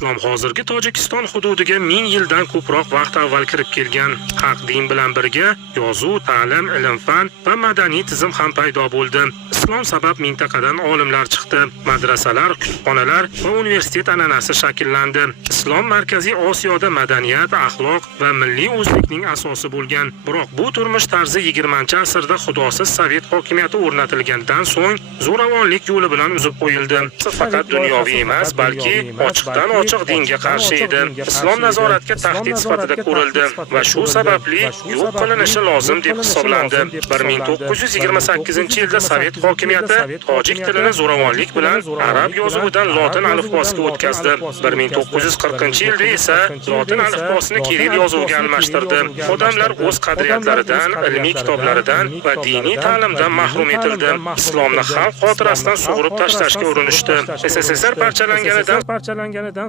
Islom hozirgi Tojikiston hududiga 1000 yildan ko'proq vaqt avval kirib kelgan. Haq din bilan birga yozuv, ta'lim, ilm-fan va madaniy tizim ham paydo bo'ldi. Islom sabab mintaqadan olimlar chiqdi. Madrasalar, kutubxonalar va universitet an'anasi shakllandi. Islom Markaziy Osiyoda madaniyat, axloq va milliy o'zlikning asosi bo'lgan. Biroq bu turmush tarzi 20-asrda xudosiz sovet hokimiyati o'rnatilgandan so'ng zo'ravonlik yo'li bilan uzib qo'yildi. Faqat dunyoviy emas, balki ochiqdan ochiq dinga qarshi edi. Islom nazoratga tahdid sifatida ko'rildi va shu sababli yo'q qilinishi lozim deb hisoblandi. 1928-yilda sovet hokimiyati tojik tilini zo'ravonlik bilan arab yozuvidan lotin alifbosiga o'tkazdi. 1940-yilda esa lotin alifbosini kiril yozuviga almashtirdi. Odamlar o'z qadriyatlaridan, ilmiy kitoblaridan va diniy ta'limdan mahrum etildi. Islomni xalq xotirasidan sug'urib tashlashga urinishdi. SSSR parchalanganidan